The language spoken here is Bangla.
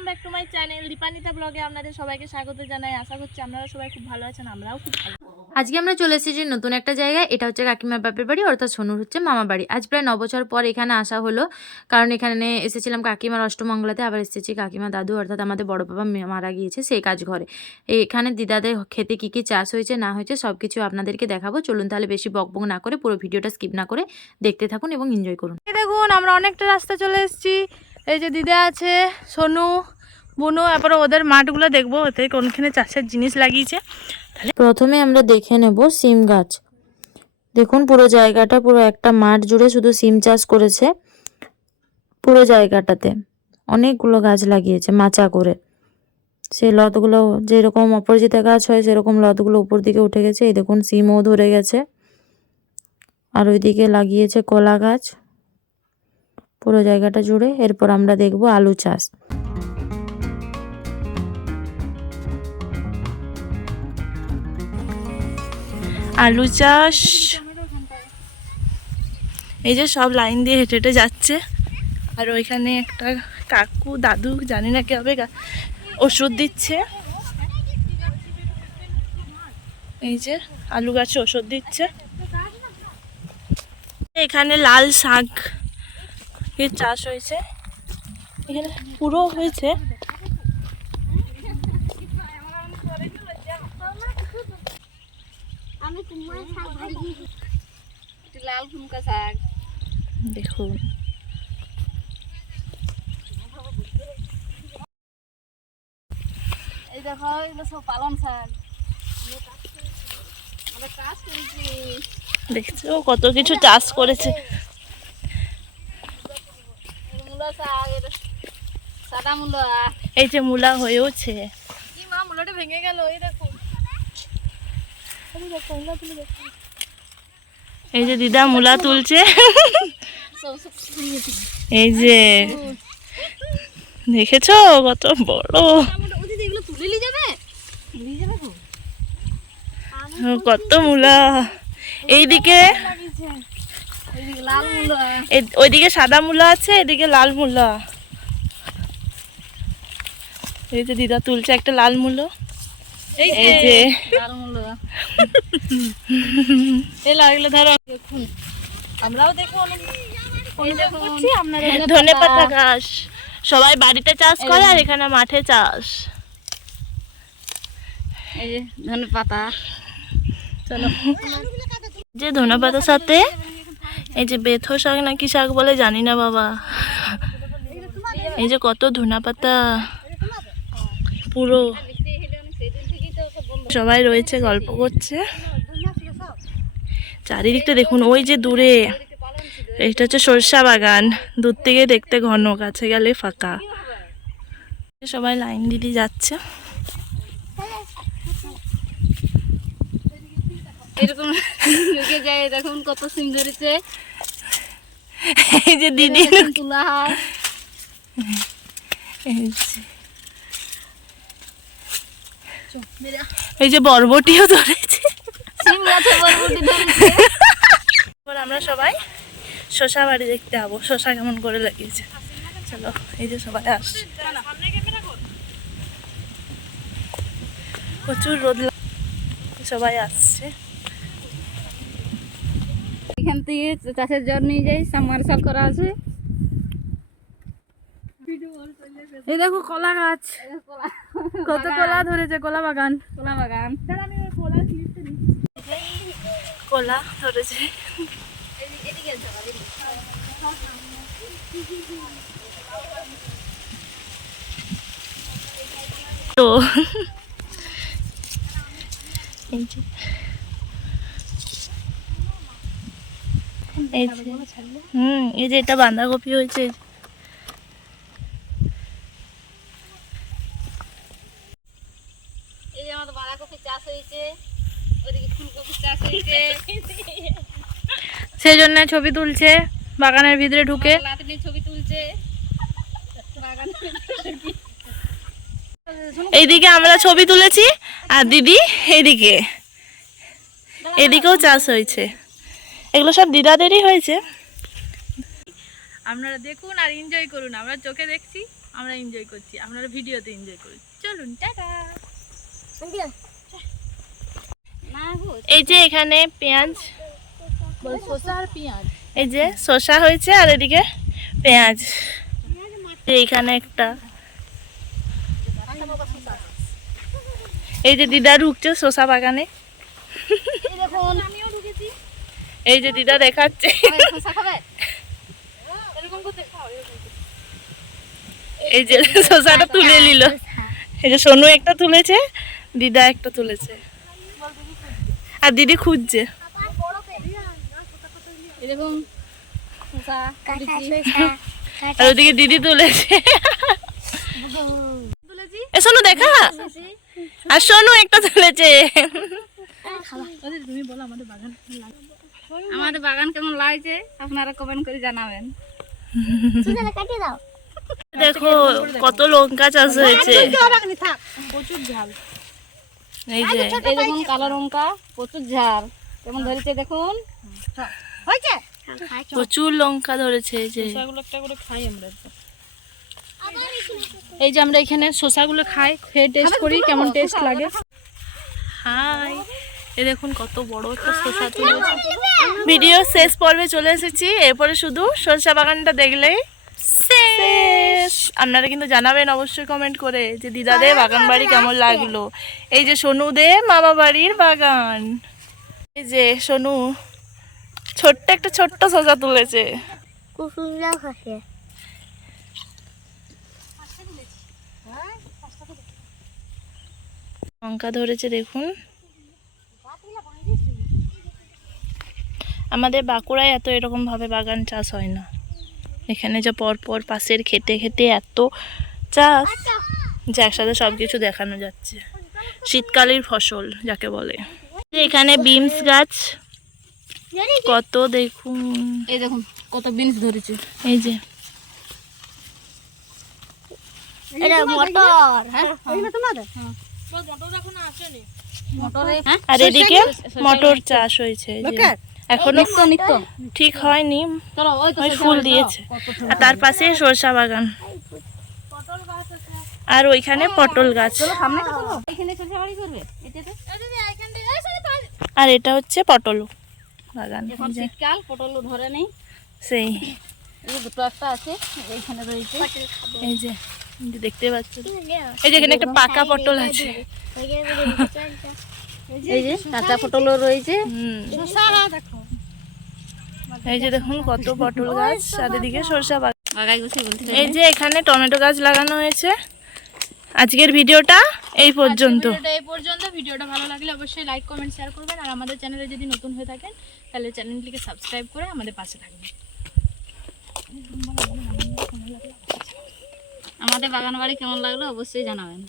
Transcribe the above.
Welcome back to my channel Dipanita ব্লগে আপনাদের সবাইকে স্বাগত জানাই। আশা করছি আপনারা সবাই খুব ভালো আছেন আমরাও খুব ভালো। আজকে আমরা চলে এসেছি নতুন একটা জায়গায় এটা হচ্ছে কাকিমার বাপের বাড়ি অর্থাৎ সোনুর হচ্ছে মামা বাড়ি। আজ প্রায় ন বছর পর এখানে আসা হলো কারণ এখানে এসেছিলাম কাকিমার অষ্টমঙ্গলাতে আবার এসেছি কাকিমা দাদু অর্থাৎ আমাদের বড় বাবা মারা গিয়েছে সেই কাজ ঘরে। এখানে দিদাদের খেতে কী কী চাষ হয়েছে না হয়েছে সব কিছু আপনাদেরকে দেখাবো। চলুন তাহলে বেশি বকবক না করে পুরো ভিডিওটা স্কিপ না করে দেখতে থাকুন এবং এনজয় করুন। দেখুন আমরা অনেকটা রাস্তা চলে এসেছি। এই যে দিদা আছে, সোনু, বুনু তারপরে ওদের মাঠগুলো দেখব, ওতে কোনখানে চাষের জিনিস লাগিয়েছে। তাহলে প্রথমে আমরা দেখে নেব সিম গাছ। দেখুন, পুরো জায়গাটা, পুরো একটা মাঠ জুড়ে শুধু সিম চাষ করেছে, পুরো জায়গাটাতে। অনেকগুলো গাছ লাগিয়েছে মাচা করে। সেই লতগুলো যেরকম অপরাজিতা গাছ হয়, সেরকম লতগুলো উপর দিকে উঠে গেছে। এই দেখুন, সিমও ধরে গেছে। আর ওইদিকে লাগিয়েছে কলা গাছ। পুরো জায়গাটা জুড়ে এরপর আমরা দেখব আলু চাষ। আলু চাষ। এই যে সব লাইন দিয়ে হেঁটে হেঁটে যাচ্ছে। আর ওইখানে একটা কাকু, দাদু, জানি না কীভাবে গা- ওষুধ দিচ্ছে। এই যে আলু গাছে ওষুধ দিচ্ছে। এখানে লাল শাক। এর চাষ হয়েছে। এখানে পুরো হয়েছে। লাল ফুলকা শাক দেখুন। এই দেখো এগুলো সব পালন শাক। দেখছ কত কিছু চাষ করেছে। সাদা মূলা। এই যে মূলা হয়েওছে। কি মা মূলাটা ভেঙে গেল এই দেখো। এই যে দিদা মূলা তুলছে। এই যে দেখেছ কত বড়। কত মূলা। এইদিকে এইদিকে লাল মূলা এ- ওইদিকে সাদা মূলা আছে এদিকে লাল মূলা। এই যে দিদা তুলছে একটা লাল মূলো। এই যে লাল মূলা। এই লাগলে ধরো। দেখুন আমরাও দেখো অনেক এই দেখুন। ধনে পাতা ঘাস। সবাই বাড়িতে চাষ করে আর এখানে মাঠে চাষ। এই যে ধনে পাতা। চলো। যে ধনে পাতার সাথে এই যে বেথো শাক না কি শাক বলে জানি না বাবা। এই যে কত ধনা পাতা। পুরো। সবাই রয়েছে, গল্প করছে। চারিদিকটা দেখুন, ওই যে দূরে। এইটা হচ্ছে সরষা বাগান। দূর থেকে দেখতে ঘন, কাছে গেলে ফাঁকা। সবাই লাইন দিদি যাচ্ছে। এরকম ঢুকে যায় দেখুন কত সিম ধরেছে এই যে দিদি তোলা হয় এই যে- এই যে বরবটিও ধরেছে। সিম গাছে বরবটি ধরেছে। আমরা সবাই শশা বাড়ি দেখতে যাব। শশা কেমন করে লাগিয়েছে। চলো এই যে সবাই আসছে। প্রচুর রোদ সবাই আসছে। এখান থেকে চাষের জল নিয়ে যাই সাবমার্শাল করা আছে। এই দেখো কলা গাছ। কত কলা ধরেছে কলা বাগান। কলা বাগান। কলা ধরেছে। তো এই হুম এই যে এটা বাঁধাকপি হয়েছে। এই যে আমাদের বাঁধাকপি চাষ হয়েছে ওদিকে ফুলকপি চাষ হয়েছে। সেই জন্য ছবি তুলছে বাগানের ভিতরে ঢুকে। ছবি তুলছে। এইদিকে আমরা ছবি তুলেছি আর দিদি এইদিকে। এদিকেও চাষ হয়েছে। এগুলো সব দিদাদেরই হয়েছে। আপনারা দেখুন আর এনজয় করুন। আমরা চোখে দেখছি আমরা এনজয় করছি। আপনারা ভিডিওতে এনজয় করুন। চলুন টাটা। এই যে এখানে পেঁয়াজ। শসা আর পেঁয়াজ। এই যে শসা হয়েছে আর এদিকে পেঁয়াজ। এই এখানে একটা। এই যে দিদা ঢুকছে শসা বাগানে। দেখুন এই যে দিদা দেখাচ্ছে। এই যে শসাটা তুলে নিল। এই যে সোনু একটা তুলেছে দিদা একটা তুলেছে। আর দিদি খুঁজছে। এই আর ওদিকে দিদি তুলেছে। এ সোনু দেখা? আর সোনু একটা তুলেছে। আমাদের বাগান। কেমন লাগছে? আপনারা কমেন্ট করে জানাবেন। দেখো কত লঙ্কা চাষ হয়েছে। প্রচুর ঝাল। এই যে এই দেখুন কালো লঙ্কা প্রচুর ঝাল। কেমন ধরেছে দেখুন। প্রচুর লঙ্কা ধরেছে এই যে। এই যে আমরা এখানে শসাগুলো খাই খেয়ে টেস্ট করি কেমন টেস্ট লাগে। হাই এই দেখুন কত বড় একটা শসা তুলেছে। ভিডিও শেষ পর্বে চলে এসেছি। এরপরে শুধু সরষা বাগানটা দেখলেই শেষ। আপনারা কিন্তু জানাবেন অবশ্যই কমেন্ট করে যে দিদাদের বাগান বাড়ি কেমন লাগল। এই যে সোনুদে মামা বাড়ির বাগান। এই যে সোনু ছোট্ট একটা ছোট্ট শসা তুলেছে। লঙ্কা ধরেছে দেখুন। আমাদের বাঁকুড়ায় এত এরকম ভাবে বাগান চাষ হয় না। এখানে যে পরপর পাশের খেতে খেতে এত চাষ যে একসাথে সব কিছু দেখানো যাচ্ছে। শীতকালীর ফসল যাকে বলে। এখানে বিমস গাছ। কত দেখুন। এই দেখুন কত বিনস ধরেছে। এই যে। মটর। হ্যাঁ মটরে হ্যাঁ? আর এদিকে মটর চাষ হয়েছে এই যে। এখনও ঠিক হয়নি। ওই ফুল দিয়েছে। আর তার পাশে সরষা বাগান। আর ওইখানে পটল গাছ। সামনে তো চলো। এখানে শসা বাড়ি করবে? এটাতে আর এটা হচ্ছে পটল বাগান। এখন এই যে, শীতকাল পটল ধরে নেই। সেই। দুটো একটা আছে এইখানে রয়েছে। এই যে দেখতে পাচ্ছ এই যে এখানে একটা পাকা পটল আছে। এই যে কাঁচা পটলও রয়েছে। হুম। এই যে দেখুন কত পটল গাছ আর এদিকে সরষা এই যে এখানে টমেটো গাছ লাগানো হয়েছে। আজকের ভিডিওটা এই পর্যন্ত। এই পর্যন্ত। ভিডিওটা ভালো লাগলে অবশ্যই লাইক কমেন্ট শেয়ার করবেন। আর আমাদের চ্যানেলে যদি নতুন হয়ে থাকেন তাহলে চ্যানেলটিকে সাবস্ক্রাইব করে আমাদের পাশে থাকবেন। আমাদের বাগান বাড়ি কেমন লাগল অবশ্যই জানাবেন।